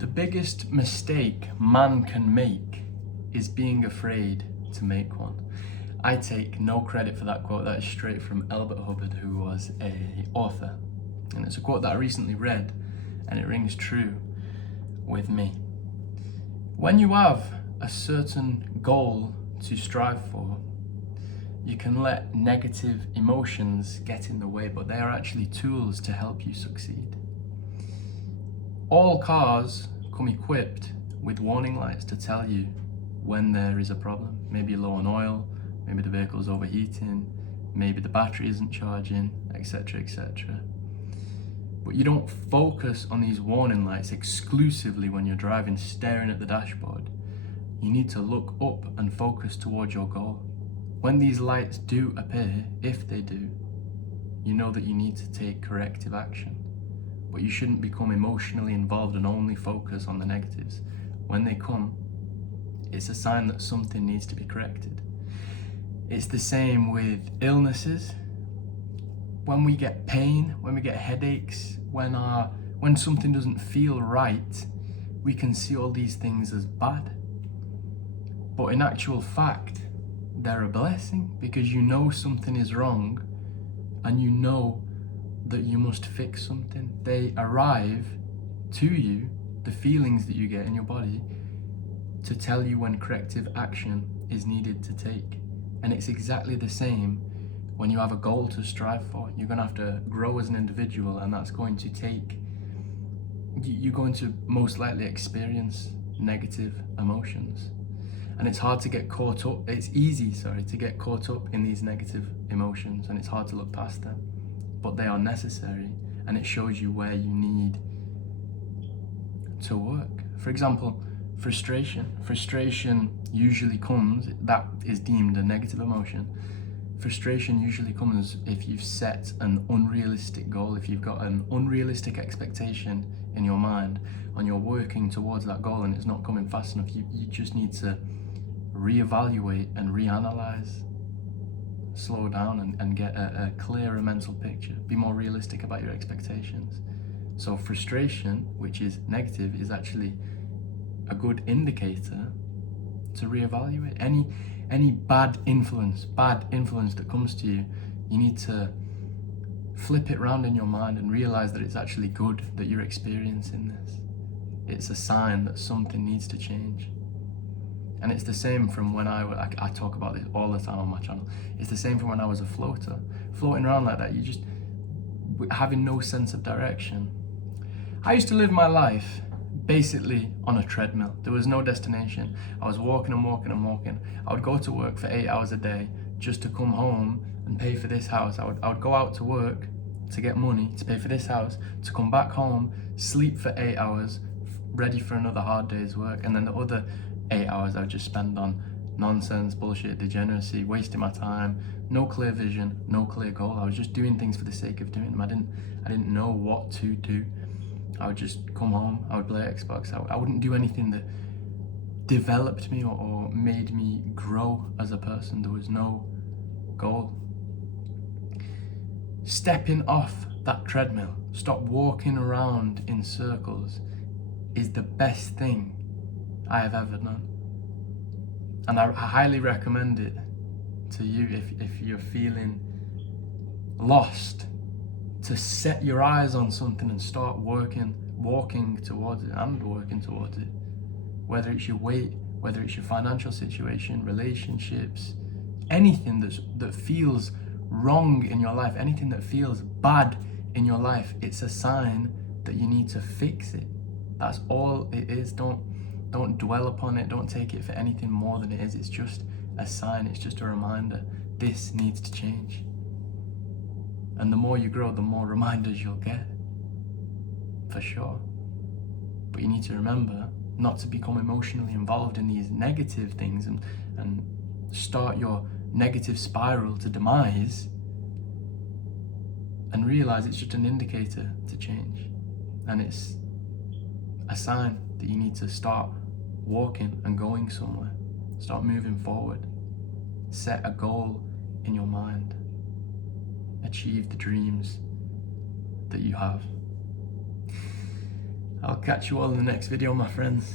The biggest mistake man can make is being afraid to make one. I take no credit for that quote. That is straight from Elbert Hubbard, who was an author. And it's a quote that I recently read, and it rings true with me. When you have a certain goal to strive for, you can let negative emotions get in the way, but they are actually tools to help you succeed. All cars come equipped with warning lights to tell you when there is a problem. Maybe you're low on oil, maybe the vehicle's overheating, maybe the battery isn't charging, etc., etc. But you don't focus on these warning lights exclusively when you're driving, staring at the dashboard. You need to look up and focus towards your goal. When these lights do appear, if they do, you know that you need to take corrective action. But you shouldn't become emotionally involved and only focus on the negatives. When they come, it's a sign that something needs to be corrected. It's the same with illnesses. When we get pain, when we get headaches, when something doesn't feel right, we can see all these things as bad. But in actual fact, they're a blessing, because you know something is wrong and you know that you must fix something. They arrive to you, the feelings that you get in your body, to tell you when corrective action is needed to take. And it's exactly the same when you have a goal to strive for. You're going to have to grow as an individual, and that's going to take, you're going to most likely experience negative emotions. And it's hard to get caught up, it's easy, to get caught up in these negative emotions, and it's hard to look past them. But they are necessary, and it shows you where you need to work. For example, frustration. Frustration usually comes, that is deemed a negative emotion. Frustration usually comes if you've set an unrealistic goal, if you've got an unrealistic expectation in your mind, and you're working towards that goal and it's not coming fast enough. You just need to reevaluate and reanalyze, slow down and get a clearer mental picture, be more realistic about your expectations. So frustration, which is negative, is actually a good indicator to reevaluate. Any bad influence that comes to you, you need to flip it around in your mind and realize that it's actually good that you're experiencing this. It's a sign that something needs to change. And it's the same from when I talk about this all the time on my channel. It's the same from when I was a floater. Floating around like that, you just having no sense of direction. I used to live my life basically on a treadmill. There was no destination. I was walking and walking and walking. I would go to work for 8 hours a day just to come home and pay for this house. I would go out to work to get money to pay for this house, to come back home, sleep for 8 hours, ready for another hard day's work, and then the other 8 hours I would just spend on nonsense, bullshit, degeneracy, wasting my time, no clear vision, no clear goal. I was just doing things for the sake of doing them. I didn't know what to do. I would just come home, I would play Xbox. I wouldn't do anything that developed me or made me grow as a person. There was no goal. Stepping off that treadmill, stop walking around in circles, is the best thing I have ever done. And I highly recommend it to you if you're feeling lost, to set your eyes on something and start walking towards it and working towards it. Whether it's your weight, whether it's your financial situation, relationships, anything that feels wrong in your life, anything that feels bad in your life, it's a sign that you need to fix it. That's all it is. Don't dwell upon it. Don't take it for anything more than it is. It's just a sign. It's just a reminder. This needs to change. And the more you grow, the more reminders you'll get, for sure. But you need to remember not to become emotionally involved in these negative things and start your negative spiral to demise, and realize it's just an indicator to change. And it's a sign that you need to start walking and going somewhere. Start moving forward. Set a goal in your mind. Achieve the dreams that you have. I'll catch you all in the next video, my friends.